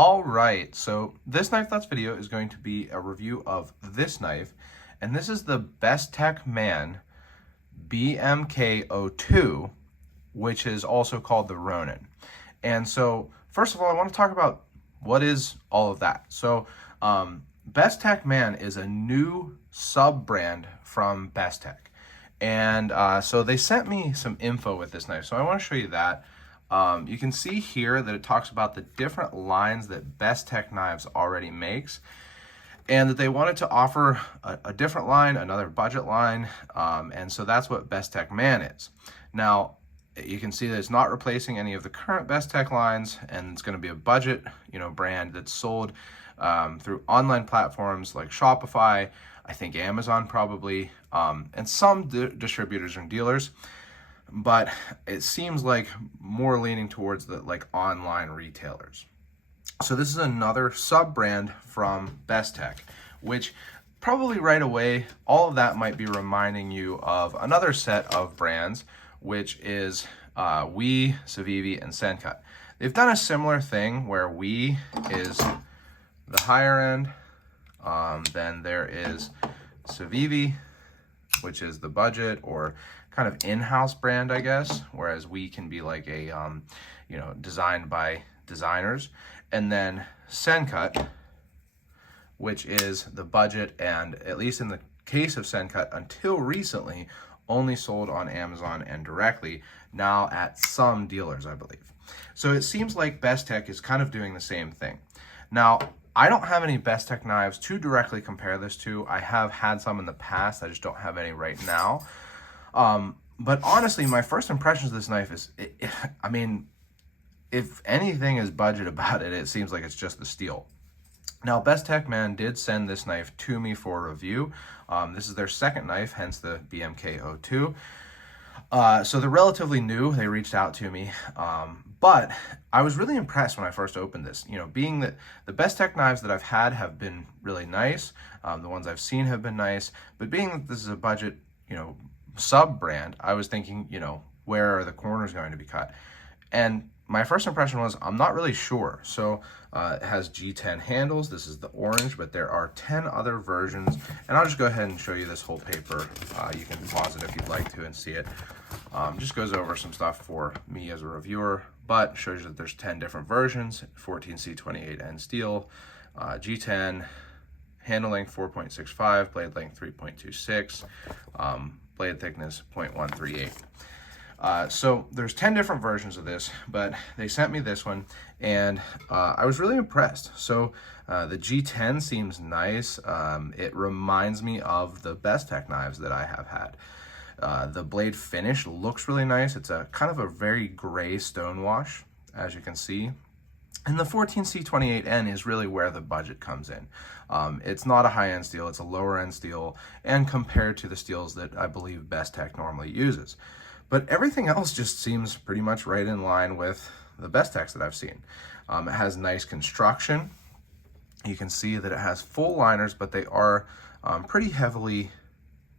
All right, so this Knife Thoughts video is going to be a review of this knife, and this is the Bestechman BMK02, which is also called the Ronan. And so, first of all, I want to talk about what is all of that. So, Bestechman is a new sub-brand from Bestech. And so they sent me some info with this knife, so I want to show you that. You can see here that it talks about the different lines that Bestech Knives already makes, and that they wanted to offer a different line, another budget line, and so that's what Bestechman is. Now, you can see that it's not replacing any of the current Bestech lines, and it's going to be a budget, brand that's sold through online platforms like Shopify, I think Amazon probably, and some distributors and dealers. But it seems like more leaning towards the online retailers. So this is another sub-brand from Bestech, which probably right away, all of that might be reminding you of another set of brands, which is WE, Civivi, and Sencut. They've done a similar thing where WE is the higher end, then there is Civivi, which is the budget or kind of in-house brand, I guess, whereas WE can be like a, designed by designers. And then Sencut, which is the budget, and at least in the case of Sencut, until recently, only sold on Amazon and directly, now at some dealers, I believe. So it seems like Bestech is kind of doing the same thing. Now, I don't have any Bestech knives to directly compare this to. I have had some in the past, I just don't have any right now. But honestly, my first impressions of this knife is, if anything is budget about it, it seems like it's just the steel. Now, Bestechman did send this knife to me for review. This is their second knife, hence the BMK02. So they're relatively new. They reached out to me, but I was really impressed when I first opened this. Being that the Bestech knives that I've had have been really nice, the ones I've seen have been nice, but being that this is a budget, sub-brand, I was thinking, where are the corners going to be cut? And my first impression was, I'm not really sure. So it has G10 handles. This is the orange, but there are 10 other versions. And I'll just go ahead and show you this whole paper. You can pause it if you'd like to and see it. Just goes over some stuff for me as a reviewer, but shows you that there's 10 different versions, 14C28N steel, G10, handle length 4.65, blade length 3.26, blade thickness 0.138. So there's 10 different versions of this, but they sent me this one, and I was really impressed. So the G10 seems nice. It reminds me of the Bestech knives that I have had. The blade finish looks really nice. It's a kind of a very gray stonewash, as you can see. And the 14C28N is really where the budget comes in. It's not a high-end steel, it's a lower-end steel, and compared to the steels that I believe Bestech normally uses. But everything else just seems pretty much right in line with the Bestechs that I've seen. It has nice construction. You can see that it has full liners, but they are pretty heavily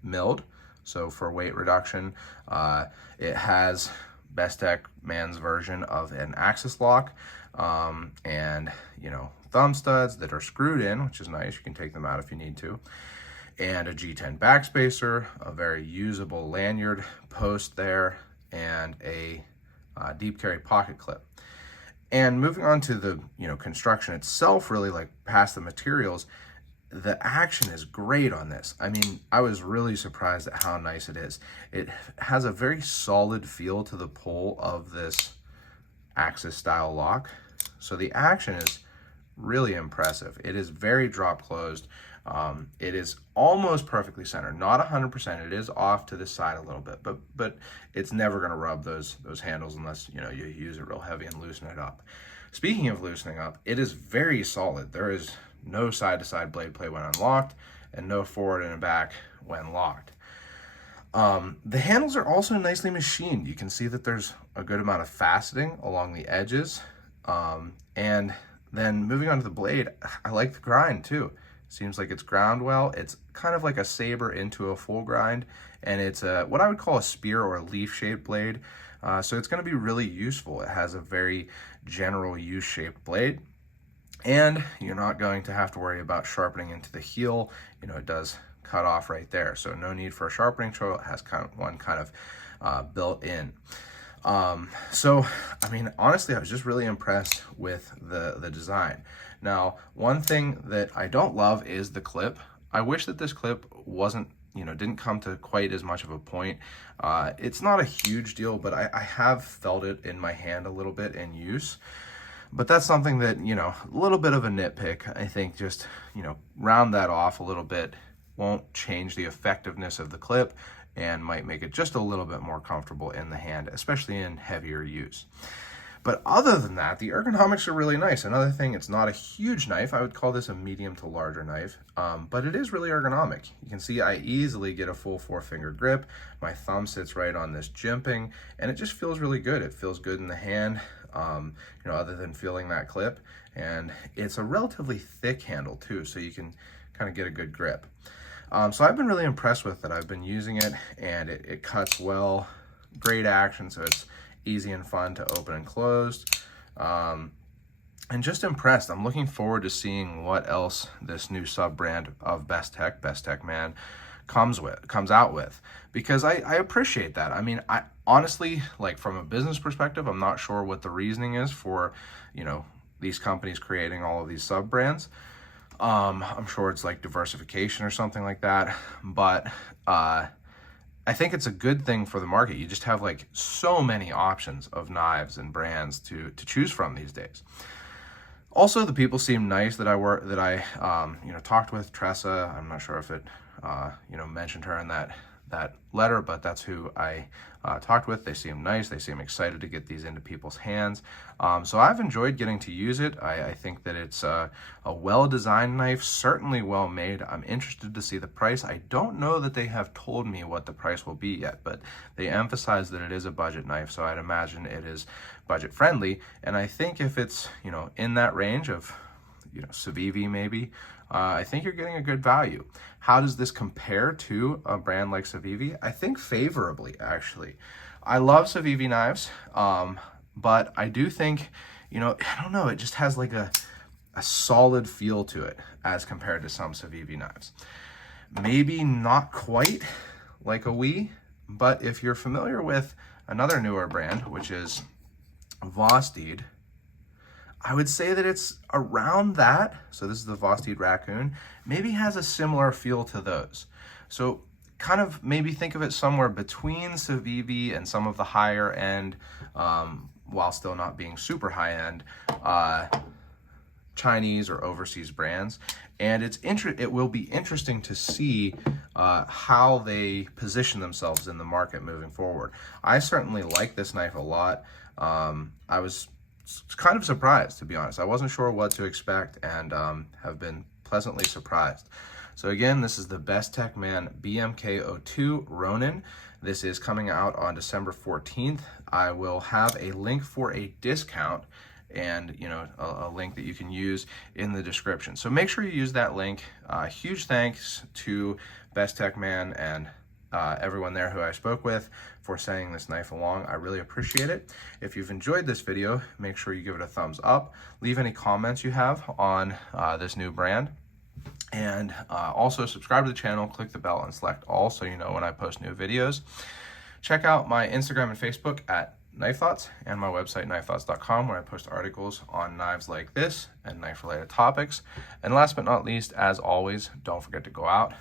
milled. So for weight reduction, it has Bestechman's version of an axis lock, and thumb studs that are screwed in, which is nice. You can take them out if you need to, and a G10 backspacer, a very usable lanyard post there, and a deep carry pocket clip. And moving on to the construction itself, really past the materials, the action is great on this. I was really surprised at how nice it is. It has a very solid feel to the pull of this axis style lock. So the action is really impressive. It is very drop closed. It is almost perfectly centered, not 100%. It is off to the side a little bit, but it's never going to rub those handles unless you use it real heavy and loosen it up. Speaking of loosening up, it is very solid. There is no side-to-side blade play when unlocked, and no forward and back when locked. The handles are also nicely machined. You can see that there's a good amount of faceting along the edges. And then moving on to the blade, I like the grind too. Seems like it's ground well. It's kind of like a saber into a full grind, and it's what I would call a spear or a leaf-shaped blade. So it's going to be really useful. It has a very general U-shaped blade. And you're not going to have to worry about sharpening into the heel. You know, it does cut off right there. So no need for a sharpening tool. It has one kind of built in. So, I mean, honestly, I was just really impressed with the design. Now, one thing that I don't love is the clip. I wish that this clip wasn't, you know, didn't come to quite as much of a point. It's not a huge deal, but I have felt it in my hand a little bit in use. But that's something that, you know, a little bit of a nitpick. I think just, you know, round that off a little bit won't change the effectiveness of the clip and might make it just a little bit more comfortable in the hand, especially in heavier use. But other than that, the ergonomics are really nice. Another thing, it's not a huge knife. I would call this a medium to larger knife, but it is really ergonomic. You can see I easily get a full 4-finger grip. My thumb sits right on this jimping, and it just feels really good. It feels good in the hand, you know, other than feeling that clip. And it's a relatively thick handle too, so you can kind of get a good grip. So I've been really impressed with it. I've been using it, and it cuts well, great action, so it's easy and fun to open and close, and just impressed. I'm looking forward to seeing what else this new sub-brand of Bestechman, comes out with, because I appreciate that. I mean, I honestly, like, from a business perspective, I'm not sure what the reasoning is for, you know, these companies creating all of these sub-brands. I'm sure it's like diversification or something like that, but I think it's a good thing for the market. You just have like so many options of knives and brands to choose from these days. Also, the people seem nice that I you know, talked with. Tressa, I'm not sure if it you know, mentioned her in that letter, but that's who I talked with. They seem nice. They seem excited to get these into people's hands. So I've enjoyed getting to use it. I think that it's a well-designed knife, certainly well-made. I'm interested to see the price. I don't know that they have told me what the price will be yet, but they emphasize that it is a budget knife, so I'd imagine it is budget-friendly. And I think if it's, you know, in that range of, you know, Civivi maybe, I think you're getting a good value. How does this compare to a brand like Civivi? I think favorably, actually. I love Civivi knives, but I do think, you know, I don't know, it just has like a solid feel to it as compared to some Civivi knives. Maybe not quite like a Wii, but if you're familiar with another newer brand, which is Vostede, I would say that it's around that. So this is the Vostede Raccoon. Maybe has a similar feel to those. So kind of maybe think of it somewhere between Civivi and some of the higher end, while still not being super high end, Chinese or overseas brands. And it will be interesting to see how they position themselves in the market moving forward. I certainly like this knife a lot. I was kind of surprised, to be honest. I wasn't sure what to expect, and have been pleasantly surprised. So again, this is the Bestechman BMK02 Ronan. This is coming out on December 14th. I will have a link for a discount and, you know, a link that you can use in the description. So make sure you use that link. Huge thanks to Bestechman and everyone there who I spoke with for sending this knife along. I really appreciate it. If you've enjoyed this video, make sure you give it a thumbs up. Leave any comments you have on this new brand. And also subscribe to the channel, click the bell, and select all so you know when I post new videos. Check out my Instagram and Facebook at Knife Thoughts, and my website, knifethoughts.com, where I post articles on knives like this and knife-related topics. And last but not least, as always, don't forget to go out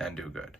and do good.